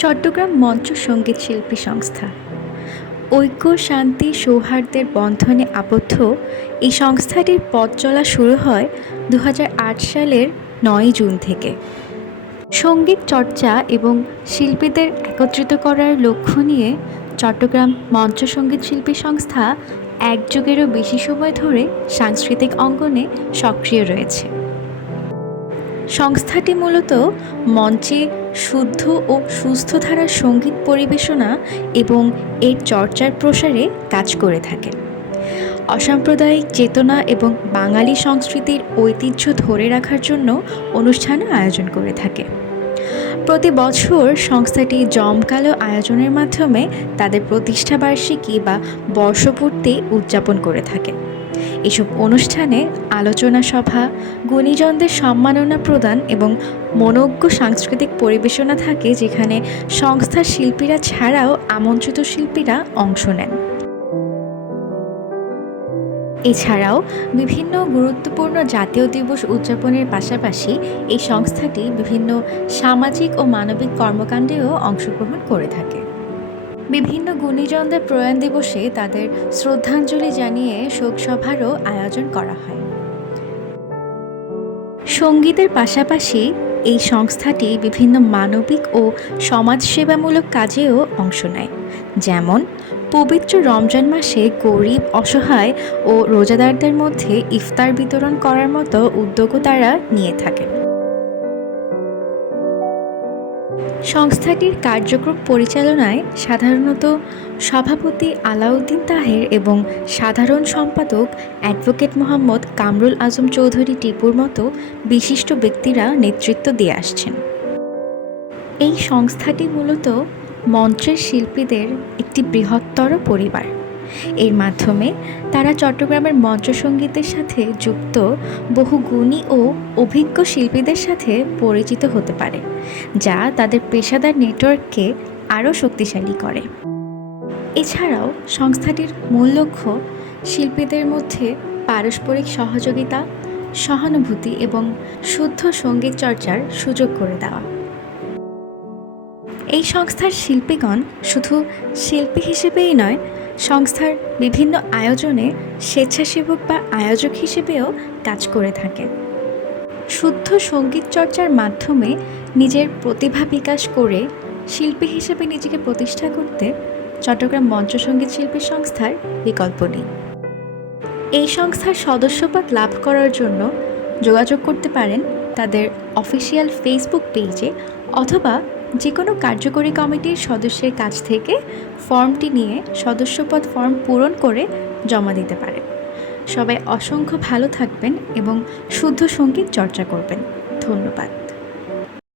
চট্টগ্রাম মঞ্চ সংগীত শিল্পী সংস্থা। ঐক্য, শান্তি, সৌহার্দ্যের বন্ধনে আবদ্ধ এই সংস্থাটির পথ চলা শুরু হয় দু হাজার আট সালের নয় জুন থেকে। সংগীত চর্চা এবং শিল্পীদের একত্রিত করার লক্ষ্য নিয়ে চট্টগ্রাম মঞ্চ সংগীত শিল্পী সংস্থা এক যুগেরও বেশি সময় ধরে সাংস্কৃতিক অঙ্গনে সক্রিয় রয়েছে। সংস্থাটি মূলত মঞ্চে শুদ্ধ ও সুস্থ ধারার সংগীত পরিবেশনা এবং এর চর্চার প্রসারে কাজ করে থাকে। অসাম্প্রদায়িক চেতনা এবং বাঙালি সংস্কৃতির ঐতিহ্য ধরে রাখার জন্য অনুষ্ঠান আয়োজন করে থাকে। প্রতি বছর সংস্থাটি জমকালো আয়োজনের মাধ্যমে তাদের প্রতিষ্ঠাবার্ষিকী বা বর্ষপূর্তি উদযাপন করে থাকে। এসব অনুষ্ঠানে আলোচনা সভা, গুণীজনদের সম্মাননা প্রদান এবং মনোজ্ঞ সাংস্কৃতিক পরিবেশনা থাকে যেখানে সংস্থার শিল্পীরা ছাড়াও আমন্ত্রিত শিল্পীরা অংশ নেন। এছাড়াও বিভিন্ন গুরুত্বপূর্ণ জাতীয় দিবস উদযাপনের পাশাপাশি এই সংস্থাটি বিভিন্ন সামাজিক ও মানবিক কর্মকাণ্ডেও অংশগ্রহণ করে থাকে। বিভিন্ন গুণীজনদের প্রয়াণ দিবসে তাদের শ্রদ্ধাঞ্জলি জানিয়ে শোকসভারও আয়োজন করা হয়। সঙ্গীতের পাশাপাশি এই সংস্থাটি বিভিন্ন মানবিক ও সমাজসেবামূলক কাজেও অংশ নেয়। যেমন, পবিত্র রমজান মাসে গরিব, অসহায় ও রোজাদারদের মধ্যে ইফতার বিতরণ করার মতো উদ্যোগও তারা নিয়ে থাকে সংস্থাটির কার্যক্রম পরিচালনায় সাধারণত সভাপতি আলাউদ্দিন তাহের এবং সাধারণ সম্পাদক অ্যাডভোকেট মোহাম্মদ কামরুল আজম চৌধুরী টিপুর মতো বিশিষ্ট ব্যক্তিরা নেতৃত্ব দিয়ে আসছেন। এই সংস্থাটি মূলত মন্ত্রের শিল্পীদের একটি বৃহত্তর পরিবার। এর মাধ্যমে তারা চট্টগ্রামের মঞ্চসঙ্গীতের সাথে যুক্ত বহু গুণী ও অভিজ্ঞ শিল্পীদের সাথে পরিচিত হতে পারে, যা তাদের পেশাদার নেটওয়ার্ককে আরও শক্তিশালী করে। এছাড়াও সংস্থাটির মূল লক্ষ্য শিল্পীদের মধ্যে পারস্পরিক সহযোগিতা, সহানুভূতি এবং শুদ্ধ সংগীত চর্চার সুযোগ করে দেওয়া। এই সংস্থার শিল্পীগণ শুধু শিল্পী হিসেবেই নয়, সংস্থার বিভিন্ন আয়োজনে স্বেচ্ছাসেবক বা আয়োজক হিসেবেও কাজ করে থাকে। শুদ্ধ সংগীত চর্চার মাধ্যমে নিজের প্রতিভা বিকাশ করে শিল্পী হিসেবে নিজেকে প্রতিষ্ঠা করতে চট্টগ্রাম মঞ্চ সংগীত শিল্পী সংস্থার বিকল্প নেই। এই সংস্থার সদস্যপদ লাভ করার জন্য যোগাযোগ করতে পারেন তাদের অফিসিয়াল ফেসবুক পেজে অথবা যে কোনো কার্যকরী কমিটির সদস্যের কাছ থেকে ফর্মটি নিয়ে সদস্যপদ ফর্ম পূরণ করে জমা দিতে পারে। সবাই অসংখ্য ভালো থাকবেন এবং শুদ্ধ সংগীত চর্চা করবেন। ধন্যবাদ।